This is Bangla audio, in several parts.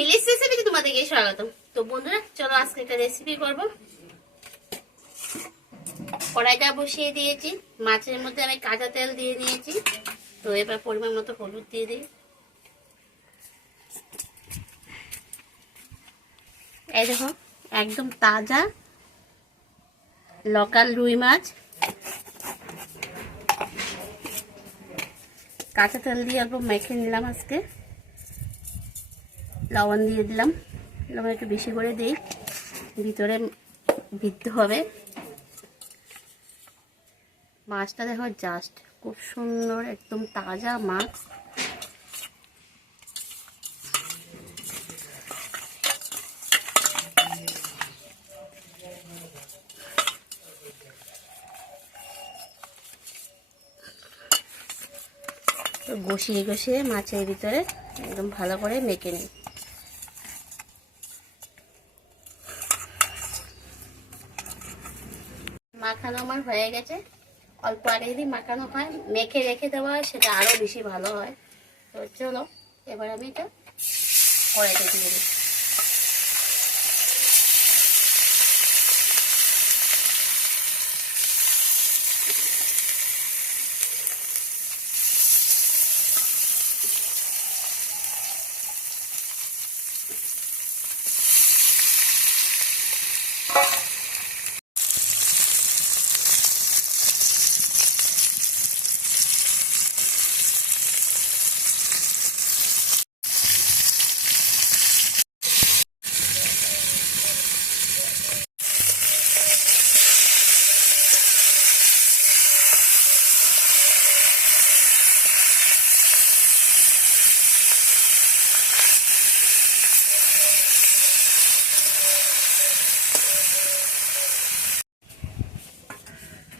মিলিস রেসিপিতে তোমাদেরকে স্বাগত। তো বন্ধুরা চলো আজকে একটা রেসিপি করব। কড়াইটা বসিয়ে দিয়েছি, মাছের মধ্যে আমি কাঁচা তেল দিয়ে নিয়েছি। তো এবার পরিমাণ মতো হলুদ দিয়ে দিই। এই দেখো একদম তাজা লোকাল রুই মাছ, কাঁচা তেল দিয়ে অল্প মেখে নিলাম। আজকে লবণ দিয়ে দিলাম, লবণ একটু বেশি করে দিই, ভিতরে ভিজতে হবে। মাছটা দেখো জাস্ট খুব সুন্দর, একদম তাজা মাছ। তো কষিয়ে কষিয়ে মাছের ভিতরে একদম ভালো করে মেখে নিই। মাখানো আমার হয়ে গেছে। অল্প আগে যদি মাখানো হয়, মেখে রেখে দেওয়া হয়, সেটা আরও বেশি ভালো হয়। তো চলো এবার আমি এটা কড়াইতে দিয়ে দিই।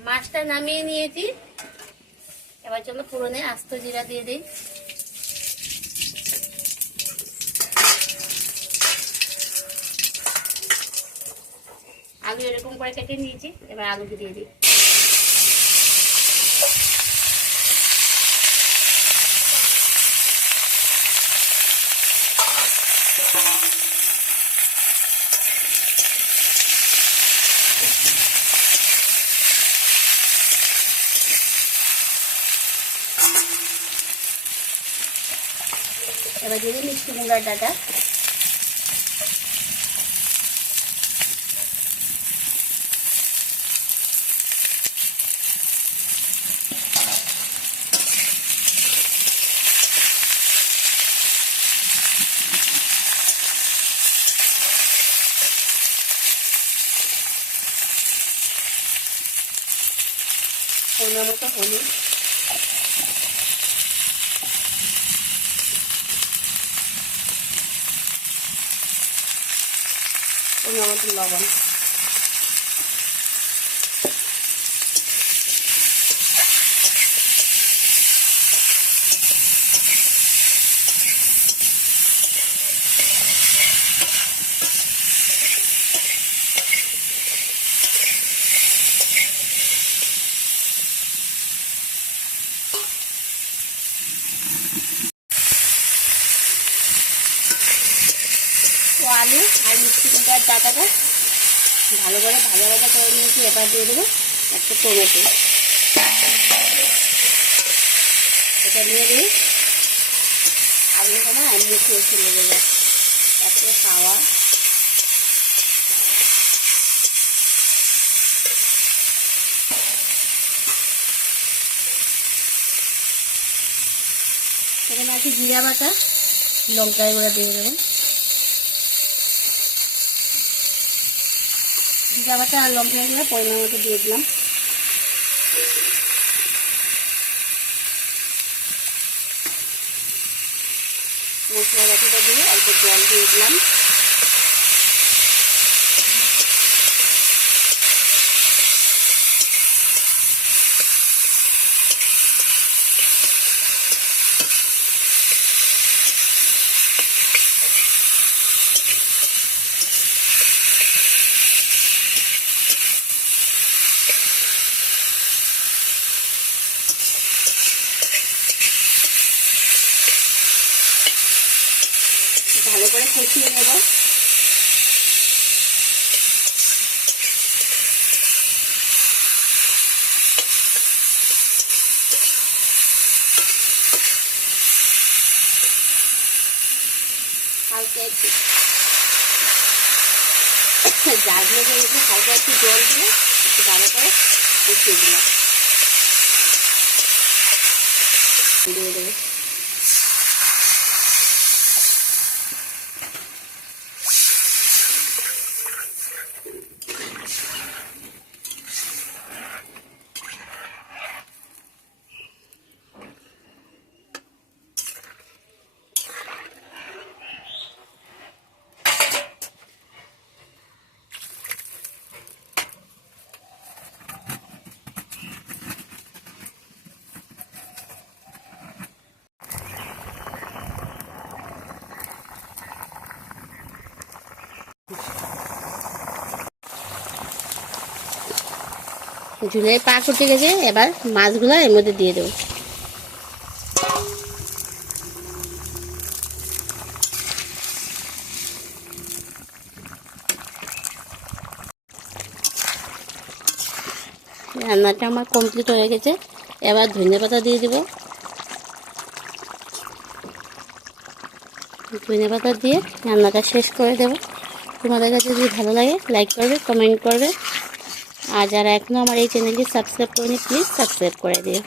মাছটা নামিয়ে নিয়েছি। এবার চলো ফোড়নে আস্ত জিরা দিয়ে দিই। আলু এরকম করে কেটে নিয়েছি, এবার আলুকে দিয়ে দিই। এবার দিয়ে দিই মিষ্টি কুমড়ার ডাঁটা। পরিমাণ মতো হলুদ, পরিমাণ মতো লবণ। তো আলু আর মিষ্টি কুমড়ার ডাঁটাটা ভালো করে ভাজা ভাজা করে নিয়েছি। এবার দিয়ে দেবো একটা টমেটো। এটা দিয়ে দিই। আলুটা না এমনি খেয়ে লেগে যায়, এত খাওয়া। এখানে আছে জিরা বাটা, লঙ্কা গুঁড়া দিয়ে দেবো। জিরা বাটা আর লঙ্কা গুঁড়া পরিমাণ মতো দিয়ে দিলাম। মশলা বাটিটা দিয়ে অল্প জল দিয়ে দিলাম। ভালো করে কষিয়ে নেব। হালকা একটু জাল লেগে গেছে, হালকা একটু জল দিয়ে একটু ভালো করে কষিয়ে দিলাম, দিয়ে দেবো। ঝুলে পাক উঠে গেছে, এবার মাছগুলো এর মধ্যে দিয়ে দেবো। রান্নাটা আমার কমপ্লিট হয়ে গেছে, এবার ধনেপাতা দিয়ে দেবো। ধনেপাতা দিয়ে রান্নাটা শেষ করে দেবো। তোমাদের কাছে যদি ভালো লাগে লাইক করবে, কমেন্ট করবে, আর যারা এখনও আমার এই চ্যানেলটি সাবস্ক্রাইব করেনি প্লিজ সাবস্ক্রাইব করে দিও।